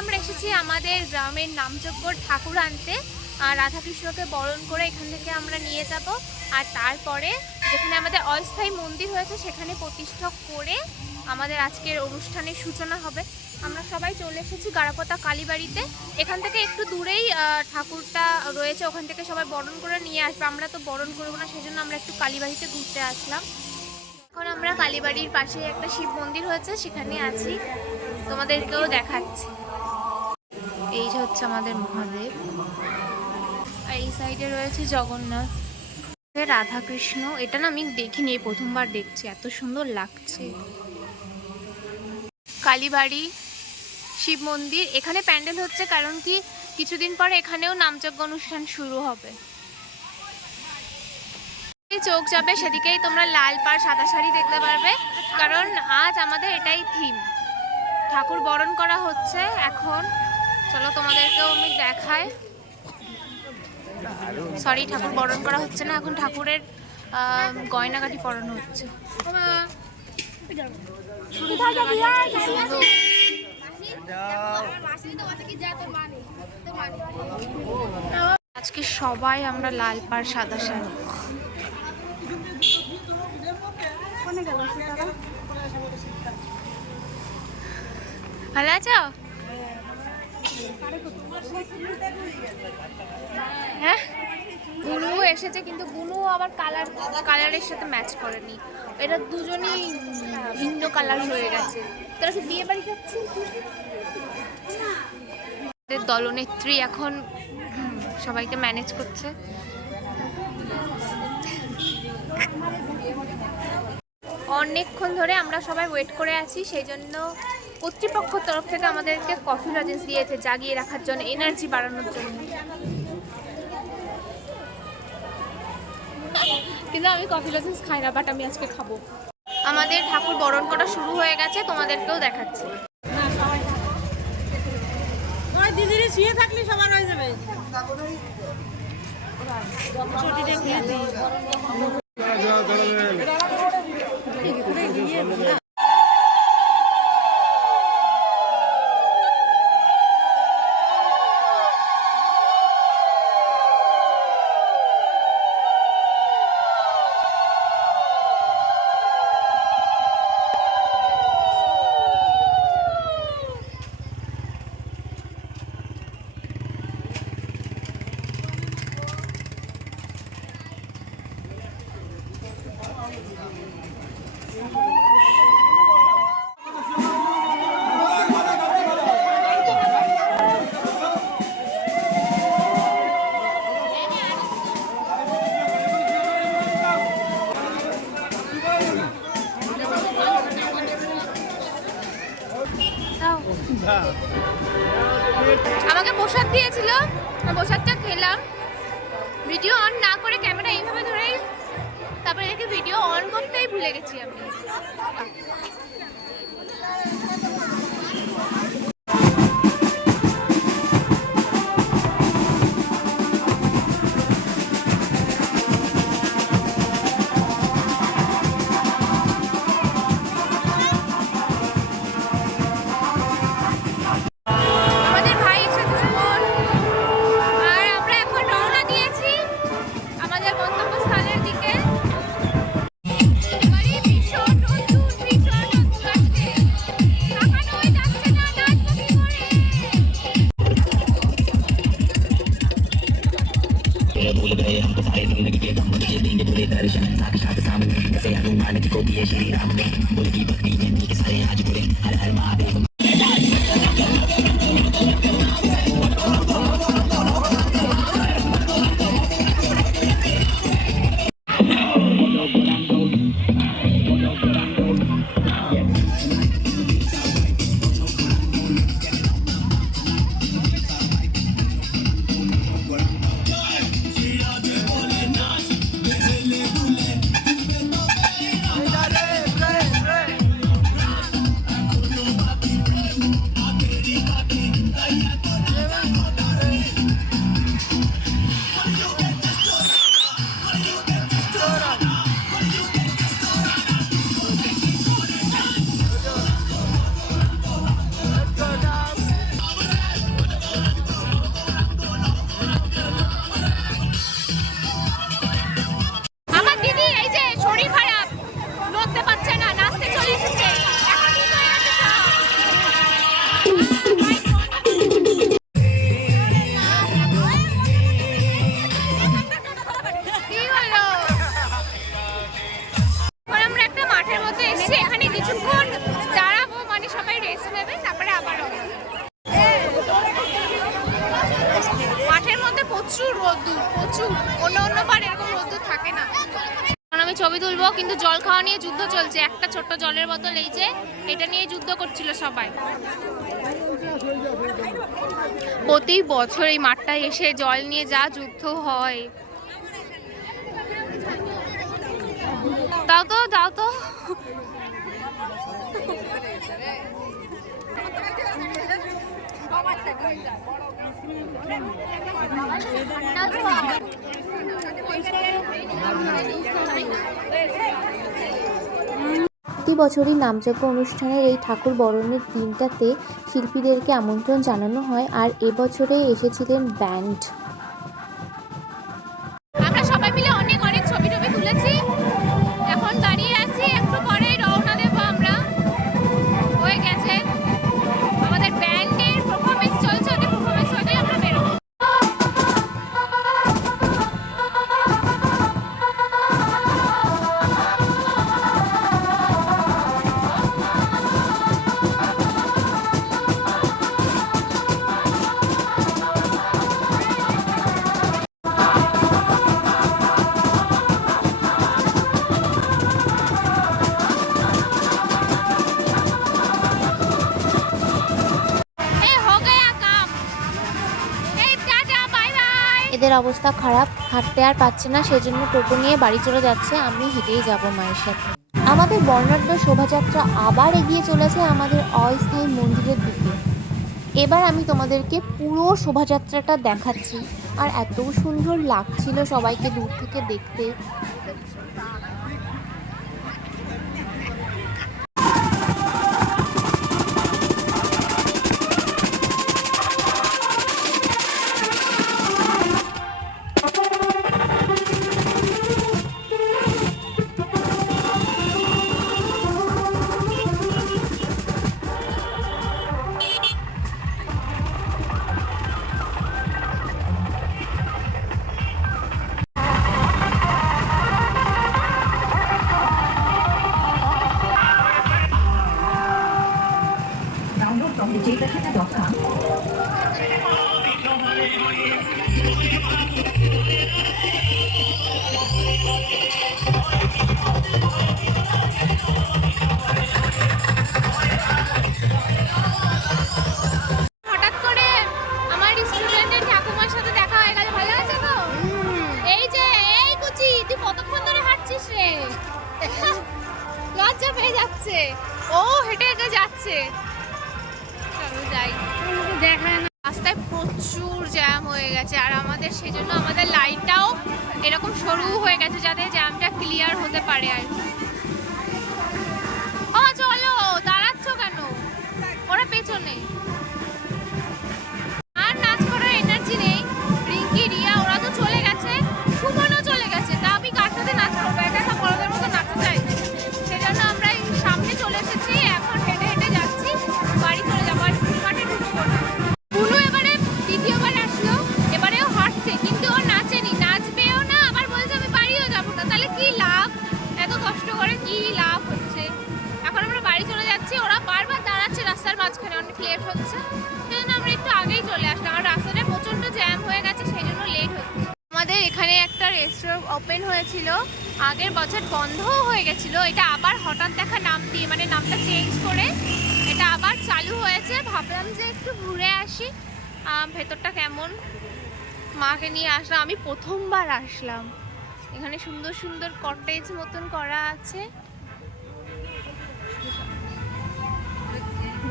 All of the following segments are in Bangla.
আমরা এসেছি আমাদের গ্রামের নামযোগ্য ঠাকুর আনতে আর রাধাকৃষ্ণকে বরণ করে এখান থেকে আমরা নিয়ে যাব। আর তারপরে যেখানে আমাদের অস্থায়ী মন্দির হয়েছে, সেখানে প্রতিষ্ঠা করে আমাদের আজকের অনুষ্ঠানের সূচনা হবে। আমরা সবাই চলে এসেছি গাড়াপতা কালীবাড়িতে। এখান থেকে একটু দূরেই ঠাকুরটা রয়েছে, ওখান থেকে সবাই বরণ করে নিয়ে আসবে। আমরা তো বরণ করব না, সেজন্য আমরা একটু কালীবাড়িতে ঘুরতে আসলাম। এখন আমরা কালীবাড়ির পাশে একটা শিব মন্দির হয়েছে, সেখানে আছি। তোমাদেরকেও দেখাচ্ছি। এই যে হচ্ছে আমাদের মহাদেব। আর এই সাইডে রয়েছে জগন্নাথ। রাধা কৃষ্ণ এটা না আমি দেখিনি, এই প্রথমবার দেখছি, এত সুন্দর লাগছে। কালীবাড়ি, শিব মন্দির, এখানে প্যান্ডেল হচ্ছে কারণ কি, কিছুদিন পরে এখানেও নামযজ্ঞ অনুষ্ঠান শুরু হবে। চোখ যাবে সেদিকেই তোমরা লাল পাড় সাদা শাড়ি দেখতে পারবে, কারণ আজ আমাদের এটাই থিম ঠাকুর বরণ করা হচ্ছে এখন। চলো তোমাদেরকেও আমি দেখাই। সরি ঠাকুর বরণ করা হচ্ছে না, এখন ঠাকুরের গয়নাগাটি পরানো হচ্ছে। আজকে সবাই আমরা লাল পাড়, সাদা শাড়ি। ভালো আছো? হ্যাঁ? বুনু এসেছে, কিন্তু বুনু আবার কালার কালারের সাথে ম্যাচ করেনি। এটা দুজনেই ভিন্ন কালার হয়ে গেছে। তোরা কি বিয়ে বাড়ি আমাদের দলনেত্রী এখন সবাইকে ম্যানেজ করছে। অনেকক্ষণ ধরে আমরা সবাই ওয়েট করে আছি, সেই জন্য কর্তৃপক্ষ তরফ থেকে আমাদেরকে কফি লজেন্স দিয়েছে জাগিয়ে রাখার জন্য এনার্জি বাড়ানোর জন্য। কিন্তু আমি কফি লজেন্স খাই না বাট আমি আজকে খাব। আমাদের ঠাকুর বরণ করা শুরু হয়ে গেছে তোমাদেরকেও দেখাচ্ছি। ওই দিদির শুয়ে থাকলে সবার হয়ে যাবে। দিই আমাকে প্রসাদ দিয়েছিল প্রসাদটা খেলাম। ভিডিও অন না করে ক্যামেরা এইভাবে ধরেই তারপরে এদিকে ভিডিও অন করতেই ভুলে গেছি আমি। Kopi Syariah Bank Politik প্রচুর রোদ্দুর, প্রচুর। অন্য অন্য বার এরকম রোদ্দুর থাকে না। আমি ছবি তুলবো, কিন্তু জল খাওয়া নিয়ে যুদ্ধ চলছে। একটা ছোট্ট জলের বোতল এই যে, এটা নিয়ে যুদ্ধ করছিল সবাই। প্রতি বছর এই মাঠটায় এসে জল নিয়ে যা যুদ্ধ হয়। দাও তো দাও তো। প্রতি বছরই নামযজ্ঞ অনুষ্ঠানের এই ঠাকুর বরণের দিনটাতে শিল্পীদেরকে আমন্ত্রণ জানানো হয়, আর এবছরে এসেছিলেন ব্যান্ড। এদের অবস্থা খারাপ, হাঁটতে আর পাচ্ছে না, সেজন্য টোটো নিয়ে বাড়ি চলে যাচ্ছে, আমি হেঁটেই যাব মায়ের সাথে। আমাদের বর্ণাঢ্য শোভাযাত্রা আবার এগিয়ে চলেছে আমাদের অস্থায়ী মন্দিরের দিকে। এবার আমি তোমাদেরকে পুরো শোভাযাত্রাটা দেখাচ্ছি, আর এত সুন্দর লাগছিল সবাইকে দূর থেকে দেখতে। 제이가 찾아 넣어. লেট হচ্ছে। সেই জন্য আমরা একটু আগেই চলে আসলাম। আর রাস্তাটা প্রচণ্ড জ্যাম হয়ে গেছে, সেই জন্য লেট হচ্ছে। আমাদের এখানে একটা রেস্টুরেন্ট ওপেন হয়েছিল। আগের বছর বন্ধও হয়ে গেছিল। এটা আবার হঠাৎ দেখা নাম দিয়ে মানে নামটা চেঞ্জ করে এটা আবার চালু হয়েছে। ভাবলাম যে একটু ঘুরে আসি। ভেতরটা কেমন? মাকে নিয়ে আসলাম। আমি প্রথমবার আসলাম। এখানে সুন্দর সুন্দর কটেজ মতন করা আছে।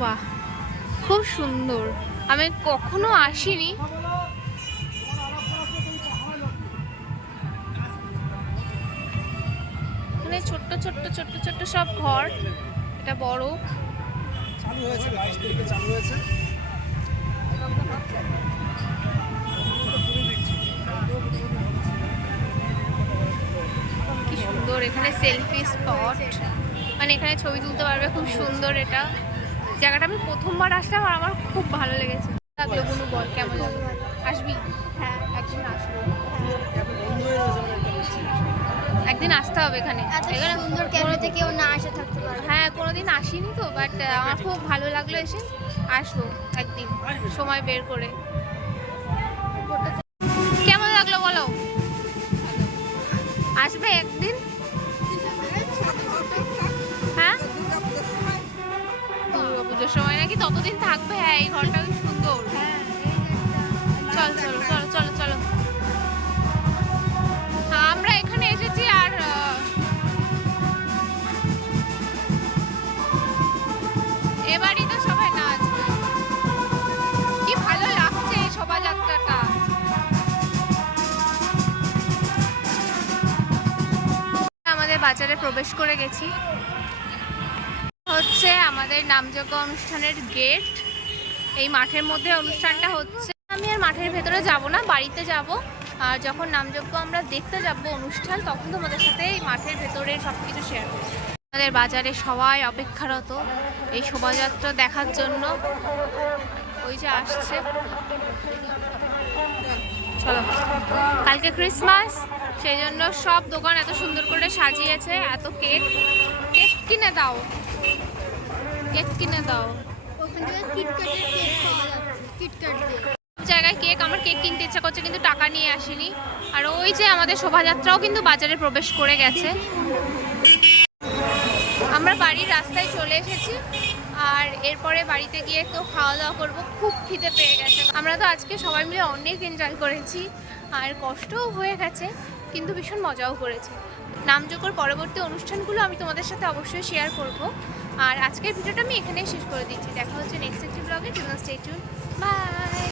বাহ! খুব সুন্দর। আমি কখনো আসিনি। এখানে ছোট্ট ছোট্ট ছোট্ট ছোট্ট সব ঘর। এটা বড়। চালু হয়েছে চালু হয়েছে। কি সুন্দর এখানে সেলফি স্পট মানে এখানে ছবি তুলতে পারবে খুব সুন্দর এটা। জায়গাটা আমি প্রথমবার আসলাম আর আমার খুব ভালো লেগেছে। লাগল কোনো বল কেমন লাগল? আসবি? হ্যাঁ একদিন আসব। একদিন আসতে হবে এখানে। এখানে সুন্দর ক্যাফেতে কেউ না আসে থাকতে পারে হ্যাঁ কোনোদিন আসিনি তো বাট আমার খুব ভালো লাগল এসে। আসব একদিন সময় বের করে। এই ঘরটা কি সুন্দর। চল, চলো চলো চলো চলো। আমরা এখানে এসেছি আর এবারই তো সবাই নাচবে কি ভালো লাগছে এই শোভাযাত্রাটা। আমাদের বাজারে প্রবেশ করে গেছি। হচ্ছে আমাদের নামযজ্ঞ অনুষ্ঠানের গেট এই মাঠের মধ্যে অনুষ্ঠানটা হচ্ছে। আমি আর মাঠের ভেতরে যাব না, বাড়িতে যাব। আর যখন নামযজ্ঞ আমরা দেখতে যাব অনুষ্ঠান, তখন তোমাদের সাথে এই মাঠের ভেতরে সব কিছু শেয়ার করব। আমাদের বাজারে সবাই অপেক্ষারত এই শোভাযাত্রা দেখার জন্য। ওই যে আসছে। চলো, কালকে ক্রিসমাস সেই জন্য সব দোকান এত সুন্দর করে সাজিয়েছে, এত কেক কেক কিনে দাও। কেক কিনে দাও। জায়গায় কেক আমার কেক কিনতে ইচ্ছা করছে কিন্তু টাকা নিয়ে আসিনি। আর ওই যে আমাদের শোভাযাত্রাও কিন্তু বাজারে প্রবেশ করে গেছে। আমরা বাড়ির রাস্তায় চলে এসেছি আর এরপরে বাড়িতে গিয়ে তো খাওয়া দাওয়া করব। খুব খিদে পেয়ে গেছে। আমরা তো আজকে সবাই মিলে অনেক এনজয় করেছি আর কষ্টও হয়ে গেছে কিন্তু ভীষণ মজাও করেছি। নামযোগ্যর পরবর্তী অনুষ্ঠানগুলো আমি তোমাদের সাথে অবশ্যই শেয়ার করব। আর আজকের ভিডিওটা আমি এখানেই শেষ করে দিচ্ছি। দেখা হচ্ছে নেক্সট একটি ব্লগে স্টেট বাই